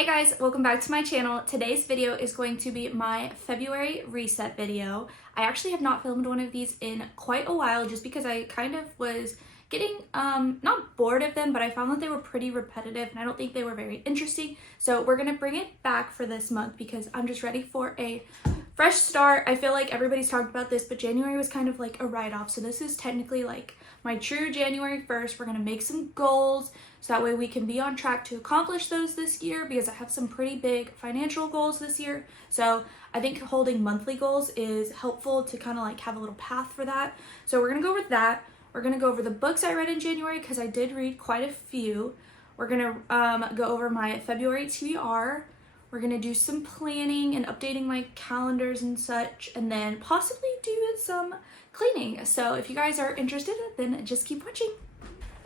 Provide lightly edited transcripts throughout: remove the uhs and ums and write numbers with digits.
Hey guys, welcome back to my channel. Today's video is going to be my February reset video. I actually have not filmed one of these in quite a while just because I kind of was getting not bored of them, but I found that they were pretty repetitive and I don't think they were very interesting. So we're gonna bring it back for this month because I'm just ready for a fresh start. I feel like everybody's talked about this, but January was kind of like a write-off. So this is technically like my true January 1st. We're gonna make some goals so that way we can be on track to accomplish those this year because I have some pretty big financial goals this year. So I think holding monthly goals is helpful to kind of like have a little path for that. So we're gonna go over that. We're gonna go over the books I read in January because I did read quite a few. We're gonna go over my February TBR. We're gonna do some planning and updating my calendars and such, and then possibly do some cleaning. So if you guys are interested, then just keep watching.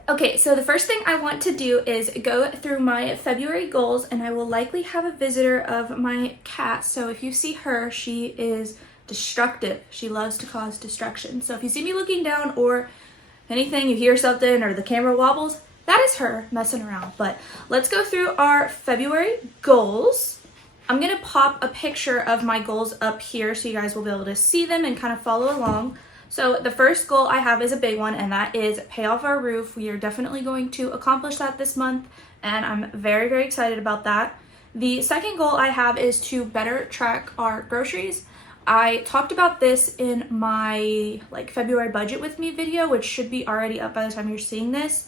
Okay, so the first thing I want to do is go through my February goals, and I will likely have a visitor of my cat. So if you see her, she is destructive. She loves to cause destruction. So if you see me looking down or anything, you hear something or the camera wobbles, that is her messing around. But let's go through our February goals. I'm gonna pop a picture of my goals up here so you guys will be able to see them and kind of follow along. So the first goal I have is a big one, and that is pay off our roof. We are definitely going to accomplish that this month, and I'm very, very excited about that. The second goal I have is to better track our groceries. I talked about this in my February budget with me video, which should be already up by the time you're seeing this.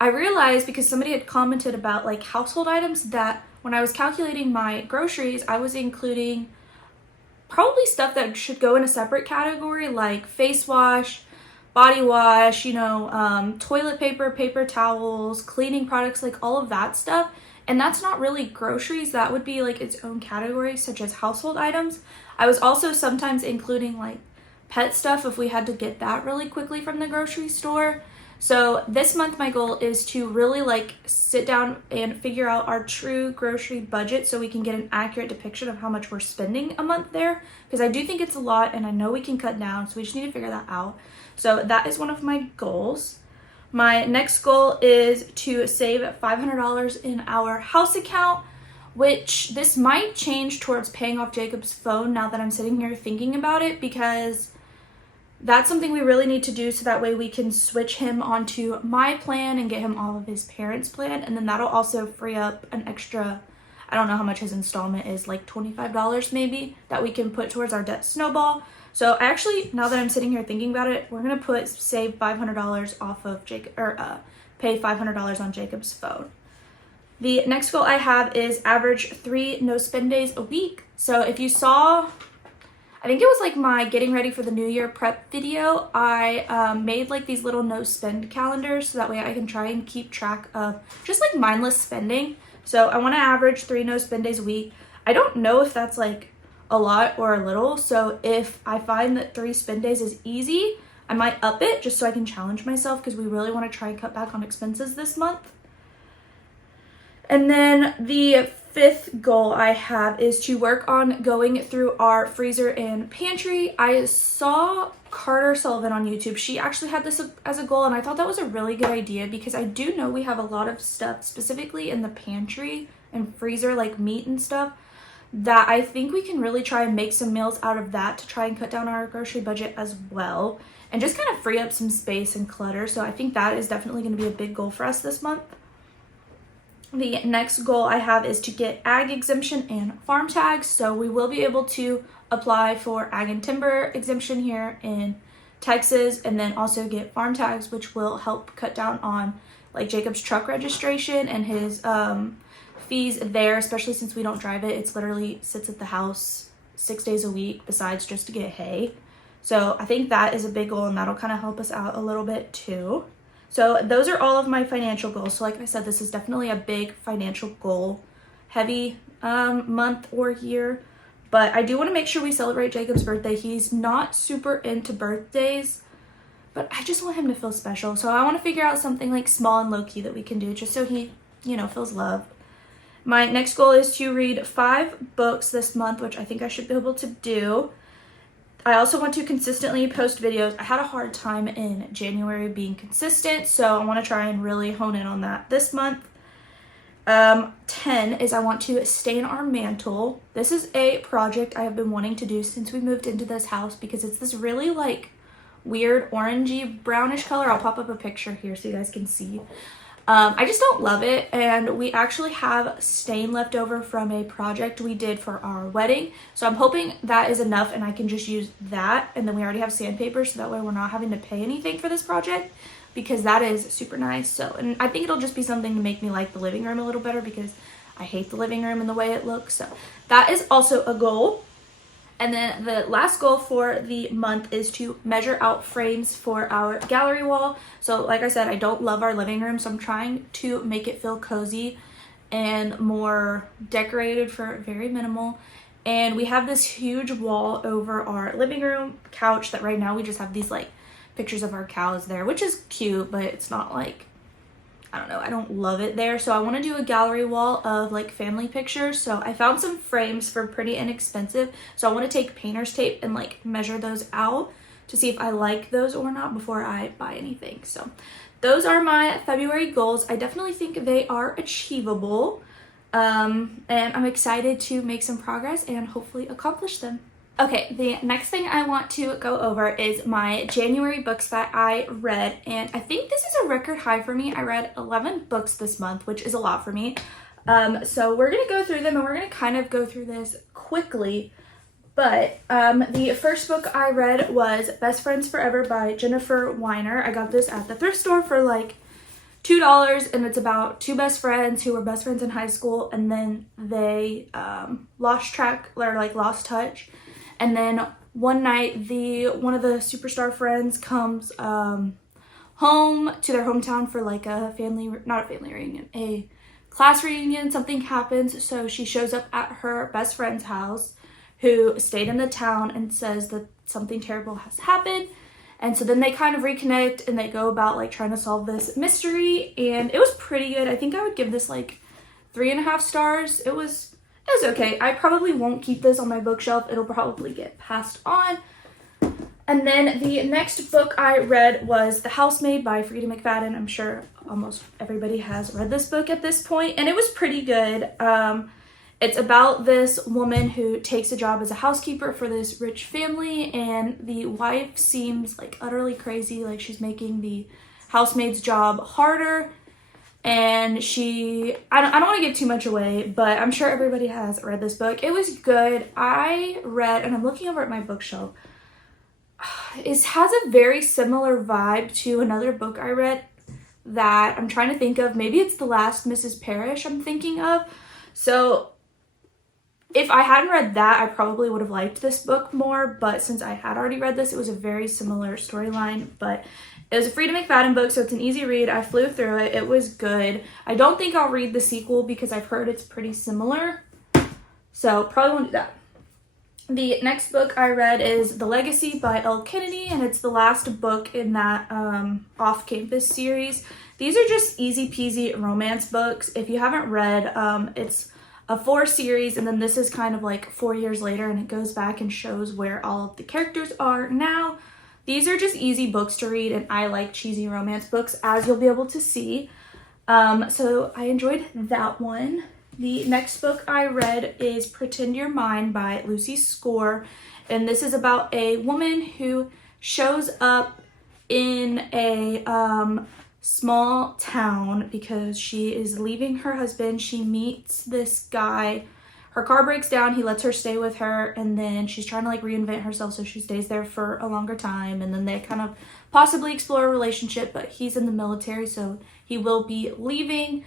I realized because somebody had commented about household items that when I was calculating my groceries, I was including probably stuff that should go in a separate category like face wash, body wash, toilet paper, paper towels, cleaning products, all of that stuff. And that's not really groceries. That would be its own category, such as household items. I was also sometimes including pet stuff if we had to get that really quickly from the grocery store. So this month my goal is to really sit down and figure out our true grocery budget so we can get an accurate depiction of how much we're spending a month there, because I do think it's a lot and I know we can cut down, so we just need to figure that out. So that is one of my goals. My next goal is to save $500 in our house account, which this might change towards paying off Jacob's phone now that I'm sitting here thinking about it, because that's something we really need to do so that way we can switch him onto my plan and get him all of his parents' plan, and then that'll also free up an extra, I don't know how much his installment is, $25 maybe, that we can put towards our debt snowball. So actually, now that I'm sitting here thinking about it, we're gonna save $500 off of Jacob, or pay $500 on Jacob's phone. The next goal I have is average 3 no spend days a week. So if you saw, I think it was my getting ready for the new year prep video, I made these little no spend calendars so that way I can try and keep track of just mindless spending. So I want to average 3 no spend days a week. I don't know if that's a lot or a little, so if I find that 3 spend days is easy, I might up it just so I can challenge myself, because we really want to try and cut back on expenses this month. And then the fifth goal I have is to work on going through our freezer and pantry. I saw Carter Sullivan on YouTube. She actually had this as a goal, and I thought that was a really good idea because I do know we have a lot of stuff specifically in the pantry and freezer, like meat and stuff, that I think we can really try and make some meals out of that to try and cut down our grocery budget as well and just kind of free up some space and clutter. So I think that is definitely going to be a big goal for us this month. The next goal I have is to get ag exemption and farm tags. So we will be able to apply for ag and timber exemption here in Texas, and then also get farm tags, which will help cut down on Jacob's truck registration and his fees there, especially since we don't drive it. It's literally sits at the house 6 days a week besides just to get hay. So I think that is a big goal, and that'll kind of help us out a little bit too. So those are all of my financial goals. So like I said, this is definitely a big financial goal heavy month or year, but I do want to make sure we celebrate Jacob's birthday. He's not super into birthdays, but I just want him to feel special. So I want to figure out something small and low-key that we can do just so he, feels loved. My next goal is to read 5 books this month, which I think I should be able to do. I also want to consistently post videos. I had a hard time in January being consistent, so I want to try and really hone in on that this month. 10 is I want to stain our mantle. This is a project I have been wanting to do since we moved into this house because it's this really like weird orangey brownish color. I'll pop up a picture here so you guys can see. I just don't love it, and we actually have stain left over from a project we did for our wedding, so I'm hoping that is enough and I can just use that, and then we already have sandpaper so that way we're not having to pay anything for this project because that is super nice. So, and I think it'll just be something to make me like the living room a little better because I hate the living room and the way it looks. So that is also a goal. And then the last goal for the month is to measure out frames for our gallery wall. So like I said, I don't love our living room, so I'm trying to make it feel cozy and more decorated for very minimal. And we have this huge wall over our living room couch that right now we just have these like pictures of our cows there, which is cute, but it's not like, I don't know, I don't love it there. So I want to do a gallery wall of like family pictures. So I found some frames for pretty inexpensive. So I want to take painter's tape and like measure those out to see if I like those or not before I buy anything. So those are my February goals. I definitely think they are achievable. And I'm excited to make some progress and hopefully accomplish them. Okay, the next thing I want to go over is my January books that I read, and I think this is a record high for me. I read 11 books this month, which is a lot for me. So we're going to go through them, and we're going to kind of go through this quickly. But the first book I read was Best Friends Forever by Jennifer Weiner. I got this at the thrift store for like $2, and it's about two best friends who were best friends in high school, and then they lost track or like lost touch. And then one night, one of the superstar friends comes home to their hometown for like a not a family reunion, a class reunion. Something happens, so she shows up at her best friend's house, who stayed in the town, and says that something terrible has happened. And so then they kind of reconnect and they go about like trying to solve this mystery, and it was pretty good. I think I would give this like 3.5 stars. It was okay. I probably won't keep this on my bookshelf. It'll probably get passed on. And then the next book I read was The Housemaid by Frida McFadden. I'm sure almost everybody has read this book at this point, and it was pretty good. It's about this woman who takes a job as a housekeeper for this rich family, and the wife seems like utterly crazy, like she's making the housemaid's job harder. And I don't want to give too much away, but I'm sure everybody has read this book. It was good. I read, and I'm looking over at my bookshelf, it has a very similar vibe to another book I read that I'm trying to think of. Maybe it's The Last Mrs. Parrish I'm thinking of. So if I hadn't read that, I probably would have liked this book more, but since I had already read this, it was a very similar storyline. But it was a Frida McFadden book, so it's an easy read. I flew through it. It was good. I don't think I'll read the sequel because I've heard it's pretty similar, so probably won't do that. The next book I read is The Legacy by Elle Kennedy, and it's the last book in that off-campus series. These are just easy peasy romance books. If you haven't read, it's a 4 series, and then this is kind of like 4 years later, and it goes back and shows where all of the characters are now. These are just easy books to read, and I like cheesy romance books, as you'll be able to see. So I enjoyed that one. The next book I read is Pretend You're Mine by Lucy Score, and this is about a woman who shows up in a small town because she is leaving her husband. She meets this guy. Her car breaks down, he lets her stay with her, and then she's trying to like reinvent herself, so she stays there for a longer time, and then they kind of possibly explore a relationship, but he's in the military, so he will be leaving,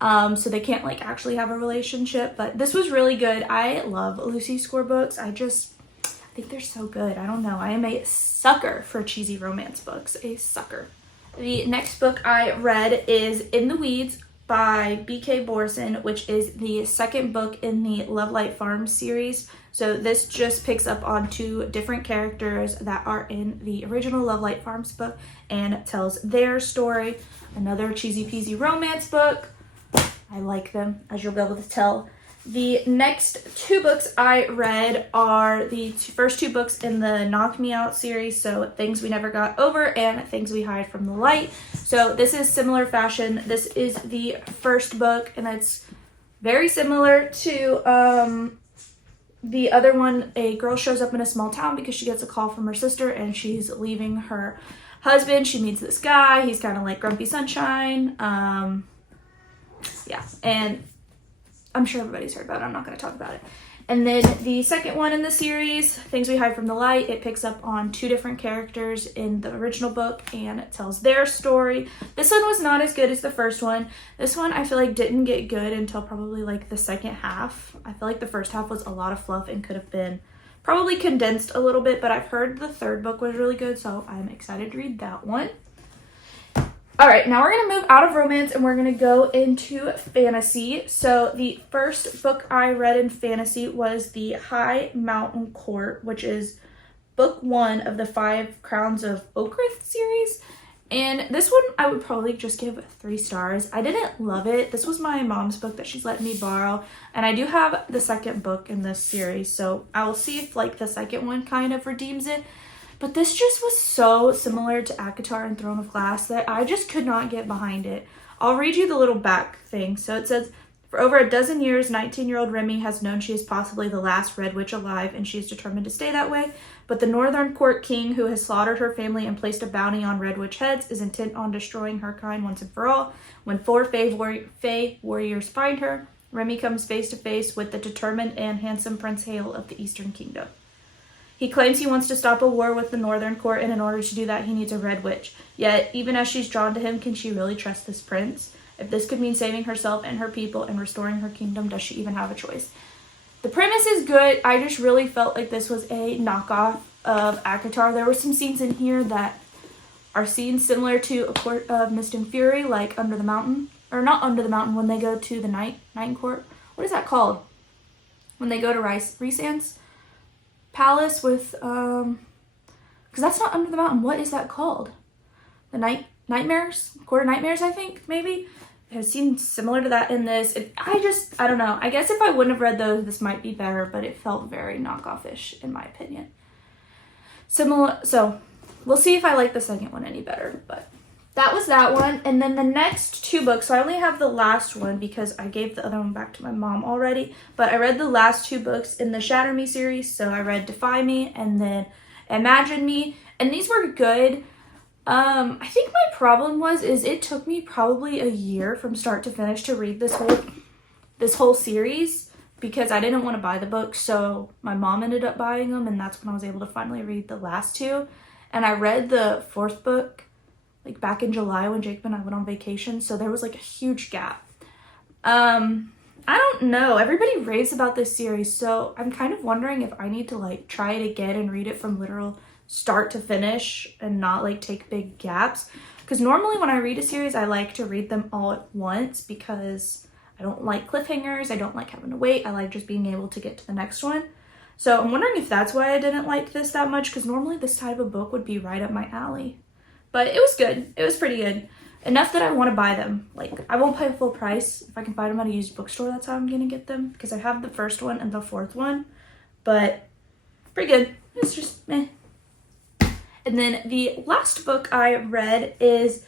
so they can't like actually have a relationship. But this was really good. I love Lucy Score books. I think they're so good. I don't know. I am a sucker for cheesy romance books. A sucker. The next book I read is In the Weeds by B.K. Borson, which is the second book in the Love Light Farm series. So this just picks up on 2 different characters that are in the original Love Light Farms book and tells their story. Another cheesy peasy romance book. I like them, as you'll be able to tell. The next two books I read are the first two books in the Knock Me Out series, so Things We Never Got Over and Things We Hide from the Light. So this is similar fashion. This is the first book, and it's very similar to the other one. A girl shows up in a small town because she gets a call from her sister, and she's leaving her husband. She meets this guy. He's kind of like Grumpy Sunshine. Yeah, and I'm sure everybody's heard about it. I'm not going to talk about it. And then the second one in the series, Things We Hide from the Light, it picks up on two different characters in the original book, and it tells their story. This one was not as good as the first one. This one I feel like didn't get good until probably like the second half. I feel like the first half was a lot of fluff and could have been probably condensed a little bit, but I've heard the third book was really good, so I'm excited to read that one. All right, now we're going to move out of romance and we're going to go into fantasy. So the first book I read in fantasy was the High Mountain Court, which is book one of the 5 Crowns of Oakrith series. And this one I would probably just give 3 stars. I didn't love it. This was my mom's book that she's letting me borrow. And I do have the second book in this series, so I will see if like the second one kind of redeems it. But this just was so similar to ACOTAR and Throne of Glass that I just could not get behind it. I'll read you the little back thing. So it says, for over a dozen years, 19-year-old Remy has known she is possibly the last Red Witch alive, and she is determined to stay that way. But the Northern Court King, who has slaughtered her family and placed a bounty on Red Witch heads, is intent on destroying her kind once and for all. When 4 Fae warriors find her, Remy comes face to face with the determined and handsome Prince Hale of the Eastern Kingdom. He claims he wants to stop a war with the Northern Court, and in order to do that, he needs a Red Witch. Yet, even as she's drawn to him, can she really trust this prince? If this could mean saving herself and her people and restoring her kingdom, does she even have a choice? The premise is good. I just really felt like this was a knockoff of ACOTAR. There were some scenes in here that are scenes similar to A Court of Mist and Fury, like Under the Mountain. Or not Under the Mountain, when they go to the Night Court. What is that called? When they go to Rhysand's Palace with, because that's not Under the Mountain. What is that called? The Nightmares? Court of Nightmares, I think, maybe? It seemed similar to that in this. I don't know. I guess if I wouldn't have read those, this might be better, but it felt very knockoff-ish, in my opinion. Similar, so we'll see if I like the second one any better, but that was that one. And then the next 2 books, so I only have the last one because I gave the other one back to my mom already, but I read the last 2 books in the Shatter Me series. So I read Defy Me and then Imagine Me, and these were good. I think my problem is it took me probably a year from start to finish to read this whole series because I didn't want to buy the books, so my mom ended up buying them, and that's when I was able to finally read the last 2. And I read the 4th book like back in July when Jacob and I went on vacation, so there was like a huge gap. I don't know. Everybody raves about this series, so I'm kind of wondering if I need to like try it again and read it from literal start to finish and not like take big gaps. Because normally when I read a series, I like to read them all at once because I don't like cliffhangers. I don't like having to wait. I like just being able to get to the next one. So I'm wondering if that's why I didn't like this that much, because normally this type of book would be right up my alley. But it was good. It was pretty good. Enough that I want to buy them. Like, I won't pay full price. If I can find them at a used bookstore, that's how I'm going to get them. Because I have the first one and the 4th one. But pretty good. It's just meh. And then the last book I read is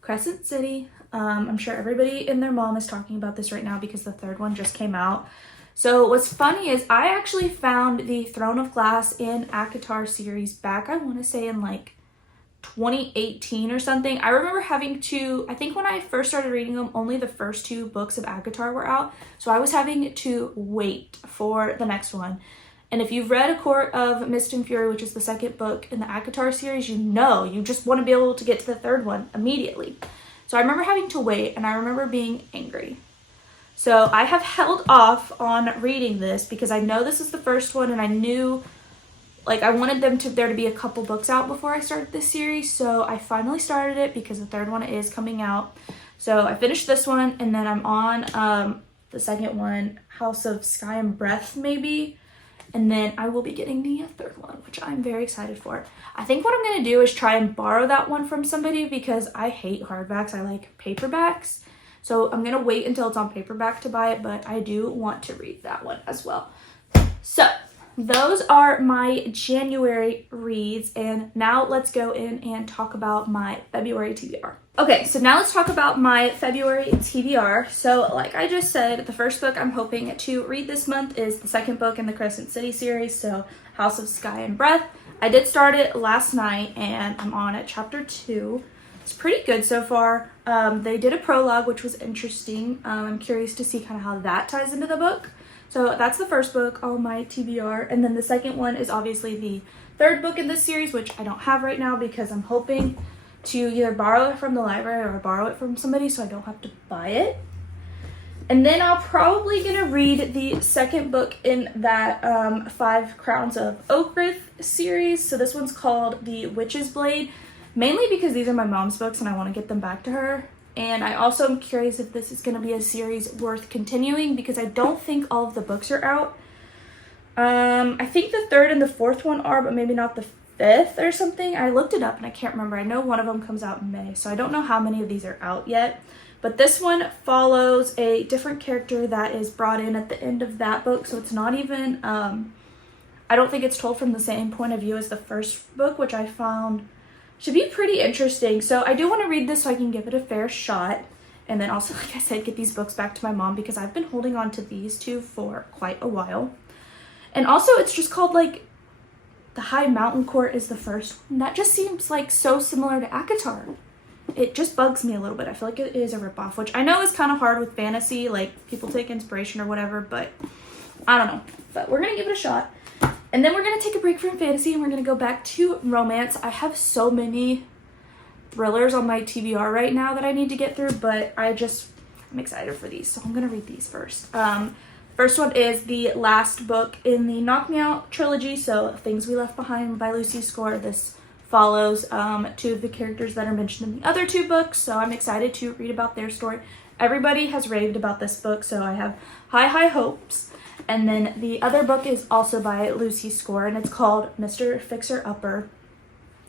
Crescent City. I'm sure everybody and their mom is talking about this right now because the 3rd one just came out. So what's funny is I actually found the Throne of Glass and ACOTAR series back, I want to say in like 2018 or something. I remember having to, I think when I first started reading them, only the first 2 books of ACOTAR were out. So I was having to wait for the next one. And if you've read A Court of Mist and Fury, which is the 2nd book in the ACOTAR series, you just want to be able to get to the 3rd one immediately. So I remember having to wait, and I remember being angry. So I have held off on reading this because I know this is the first one, and I knew, like, I wanted there to be a couple books out before I started this series. So I finally started it because the 3rd one is coming out. So I finished this one, and then I'm on the 2nd one, House of Sky and Breath, maybe. And then I will be getting the 3rd one, which I'm very excited for. I think what I'm going to do is try and borrow that one from somebody because I hate hardbacks. I like paperbacks. So I'm gonna wait until it's on paperback to buy it, but I do want to read that one as well. So those are my January reads, and now let's go in and talk about my February TBR. Okay, so now let's talk about my February TBR. So like I just said, the first book I'm hoping to read this month is the second book in the Crescent City series, so House of Sky and Breath. I did start it last night, and I'm on at chapter 2. It's pretty good so far. They did a prologue, which was interesting. I'm curious to see kind of how that ties into the book. So that's the first book on my TBR, and then the second one is obviously the third book in this series, which I don't have right now because I'm hoping to either borrow it from the library or borrow it from somebody so I don't have to buy it. And then I'm probably gonna read the second book in that 5 Crowns of Oakrith series. So this one's called The Witch's Blade, mainly because these are my mom's books and I want to get them back to her. And I also am curious if this is going to be a series worth continuing because I don't think all of the books are out. I think the third and the fourth one are, but maybe not the fifth or something. I looked it up and I can't remember. I know one of them comes out in May, so I don't know how many of these are out yet. But this one follows a different character that is brought in at the end of that book, so it's not even, I don't think it's told from the same point of view as the first book, which I found should be pretty interesting. So I do want to read this so I can give it a fair shot. And then also, like I said, get these books back to my mom because I've been holding on to these two for quite a while. And also it's just called like The High Mountain Court is the first one. That just seems like so similar to ACOTAR. It just bugs me a little bit. I feel like it is a ripoff, which I know is kind of hard with fantasy, like people take inspiration or whatever, but I don't know. But we're going to give it a shot. And then we're going to take a break from fantasy and we're going to go back to romance. I have so many thrillers on my TBR right now that I need to get through, but I'm excited for these. So I'm going to read these first. First one is the last book in the Knock Me Out trilogy. So Things We Left Behind by Lucy Score. This follows 2 of the characters that are mentioned in the other 2 books. So I'm excited to read about their story. Everybody has raved about this book, so I have high hopes. And then the other book is also by Lucy Score, and it's called Mr. Fixer-Upper.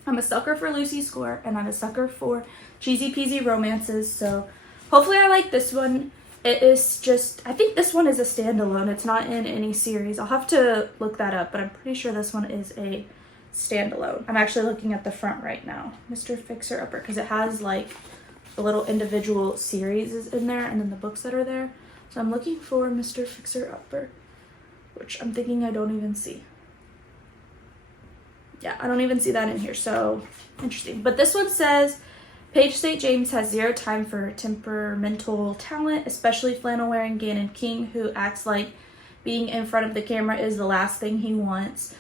I'm a sucker for Lucy Score, and I'm a sucker for cheesy peasy romances, so hopefully I like this one. It is just, I think this one is a standalone. It's not in any series. I'll have to look that up, but I'm pretty sure this one is a standalone. I'm actually looking at the front right now. Mr. Fixer-Upper, because it has like the little individual series is in there, and then the books that are there. So I'm looking for Mr. Fixer-Upper, which I'm thinking I don't even see. Yeah, I don't even see that in here, so interesting. But this one says, Paige St. James has 0 time for temperamental talent, especially flannel-wearing Gannon King, who acts like being in front of the camera is the last thing he wants.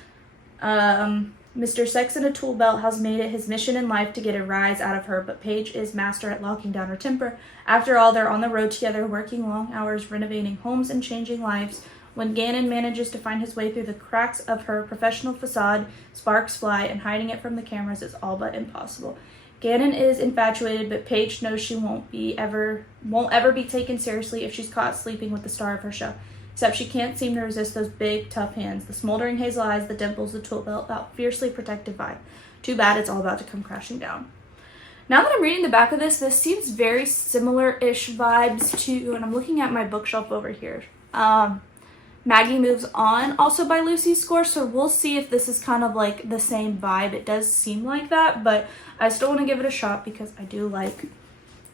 Mr. Sex in a Tool Belt has made it his mission in life to get a rise out of her, but Paige is master at locking down her temper. After all, they're on the road together, working long hours, renovating homes, and changing lives. When Gannon manages to find his way through the cracks of her professional facade, sparks fly, and hiding it from the cameras is all but impossible. Gannon is infatuated, but Paige knows she won't ever be taken seriously if she's caught sleeping with the star of her show. Except she can't seem to resist those big, tough hands, the smoldering hazel eyes, the dimples, the tool belt, that fiercely protective vibe. Too bad it's all about to come crashing down. Now that I'm reading the back of this seems very similar-ish vibes to, and I'm looking at my bookshelf over here, Maggie Moves On, also by Lucy Score, so we'll see if this is kind of like the same vibe. It does seem like that, but I still want to give it a shot because I do like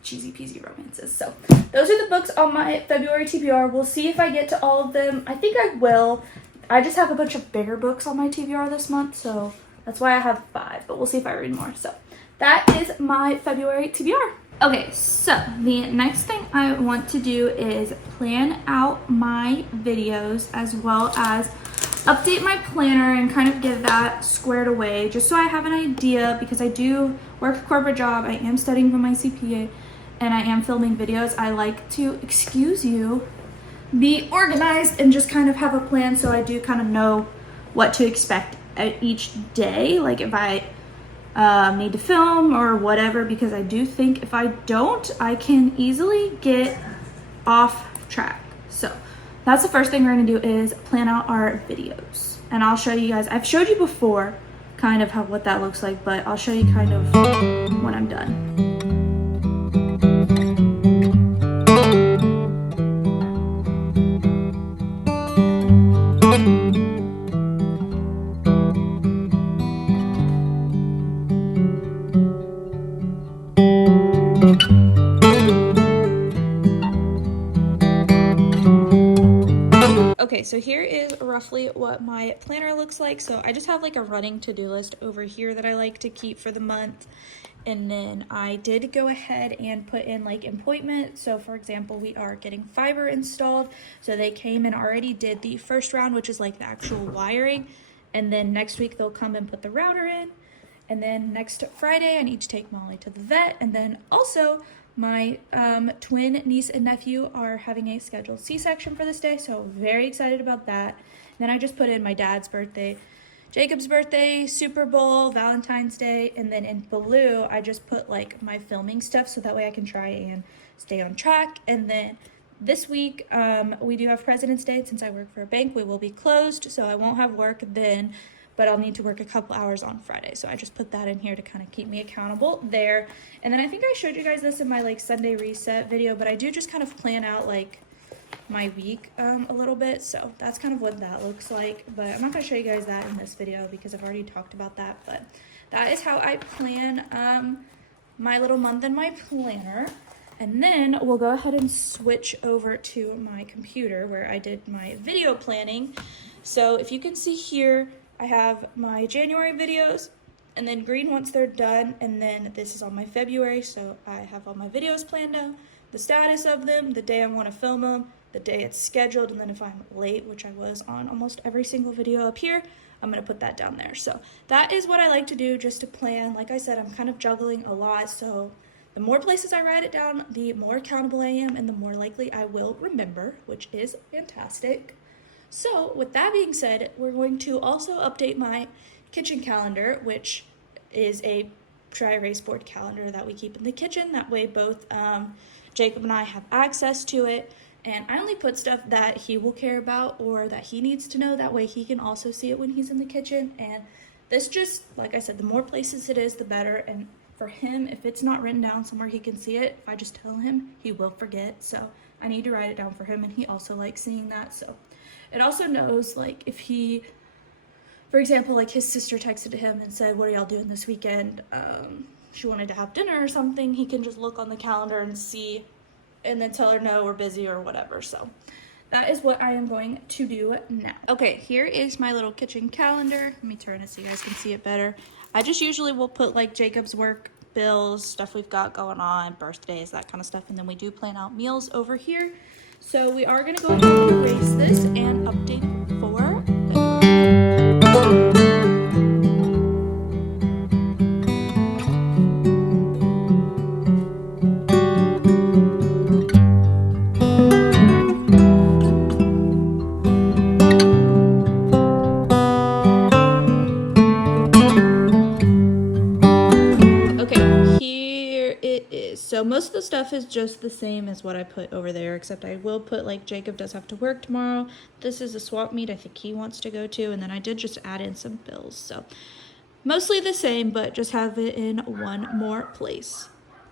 cheesy peasy romances. So those are the books on my February TBR. We'll see if I get to all of them. I think I will. I just have a bunch of bigger books on my TBR this month, so that's why I have 5, but we'll see if I read more. So that is my February TBR. Okay, so the next thing I want to do is plan out my videos as well as update my planner and kind of get that squared away just so I have an idea, because I do work a corporate job, I am studying for my CPA, and I am filming videos. I like to, be organized and just kind of have a plan so I do kind of know what to expect at each day, like if I need to film or whatever, because I do think if I don't, I can easily get off track. So that's the first thing we're gonna do is plan out our videos. And I'll show you guys, I've showed you before kind of what that looks like, but I'll show you kind of when I'm done. Okay, so here is roughly what my planner looks like. So I just have like a running to-do list over here that I like to keep for the month. And then I did go ahead and put in like appointments. So for example, we are getting fiber installed. So they came and already did the first round, which is like the actual wiring. And then next week they'll come and put the router in. And then next Friday, I need to take Molly to the vet. And then also my twin niece and nephew are having a scheduled C-section for this day. So very excited about that. Then I just put in my dad's birthday, Jacob's birthday, Super Bowl, Valentine's Day. And then in blue, I just put like my filming stuff so that way I can try and stay on track. And then this week, we do have President's Day. Since I work for a bank, we will be closed. So I won't have work then, but I'll need to work a couple hours on Friday. So I just put that in here to kind of keep me accountable there. And then I think I showed you guys this in my like Sunday reset video, but I do just kind of plan out like my week a little bit. So that's kind of what that looks like, but I'm not gonna show you guys that in this video because I've already talked about that. But that is how I plan my little month in my planner. And then we'll go ahead and switch over to my computer where I did my video planning. So if you can see here, I have my January videos and then green once they're done. And then this is on my February. So I have all my videos planned out, the status of them, the day I want to film them, the day it's scheduled. And then if I'm late, which I was on almost every single video up here, I'm going to put that down there. So that is what I like to do just to plan. Like I said, I'm kind of juggling a lot. So the more places I write it down, the more accountable I am and the more likely I will remember, which is fantastic. So with that being said, we're going to also update my kitchen calendar, which is a dry erase board calendar that we keep in the kitchen. That way both Jacob and I have access to it. And I only put stuff that he will care about or that he needs to know. That way he can also see it when he's in the kitchen. And this just, like I said, the more places it is, the better. And for him, if it's not written down somewhere he can see it, if I just tell him, he will forget. So I need to write it down for him, and he also likes seeing that. So it also knows, like, if he, for example, like his sister texted him and said, what are y'all doing this weekend? She wanted to have dinner or something. He can just look on the calendar and see, and then tell her, no, we're busy or whatever. So that is what I am going to do now. Okay, here is my little kitchen calendar. Let me turn it so you guys can see it better. I just usually will put like Jacob's work, bills, stuff we've got going on, birthdays, that kind of stuff. And then we do plan out meals over here. So we are going to go ahead and erase this and update it for February. So most of the stuff is just the same as what I put over there, except I will put like Jacob does have to work tomorrow. This is a swap meet I think he wants to go to, and then I did just add in some bills. So mostly the same, but just have it in one more place.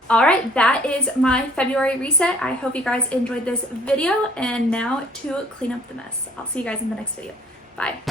All right, that is my February reset. I hope you guys enjoyed this video, and now to clean up the mess. I'll see you guys in the next video. Bye.